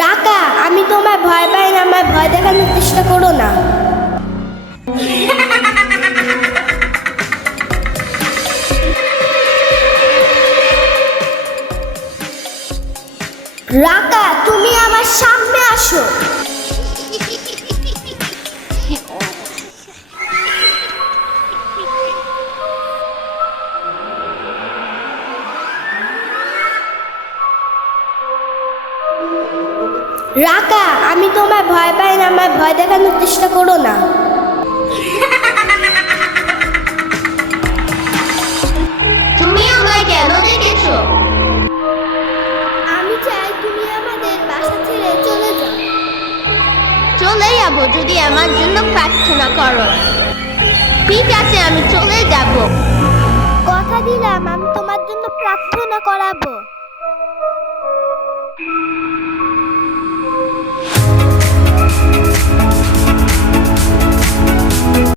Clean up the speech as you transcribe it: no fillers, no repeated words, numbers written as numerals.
রাকা, আমি তোমায় ভয় পাই না, আমায় ভয় দেখানোর চেষ্টা করো না। রাকা, তুমি আমার সামনে আসো। রাকা, আমি তোমায় ভয় পাই না, আমায় ভয় দেখানোর চেষ্টা করো না। তুমি আমায় কেন ডেকেছো? আমি চাই তুমি আমাদের বাসা ছেড়ে চলে যাও। চলে যাবো যদি আমার জন্য প্রার্থনা করো। ঠিক আছে, আমি চলে যাব। কথা দিলাম আমি তোমার জন্য প্রার্থনা করাবো।